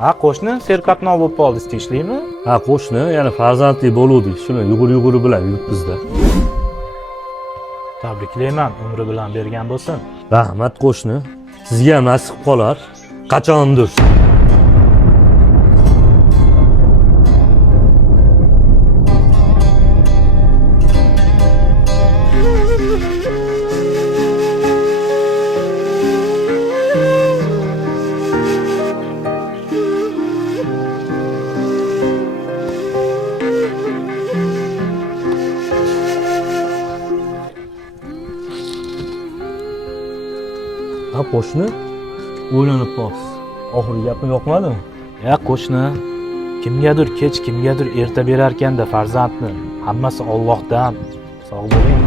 Ha, qo'shni serqatnov bo'lib qoldi, istishlimi? Ha, qo'shni, ya'ni farzandli bo'luvdik. Shuni yugur-yuguri bilan yuribmiz-da. Tabriklayman, umri bilan bergan bo'lsin. Rahmat qo'shni. Sizga ham nasib qolar. Qachondir. Ha, qo'shni. O'ylanib qolsiz. Oxirgi gapim yoqmadimi? Ya qo'shni, kimgadir kech, kimgadir erta berarkanda farzandni. Hammasi Allohdan. Sog' bo'ling.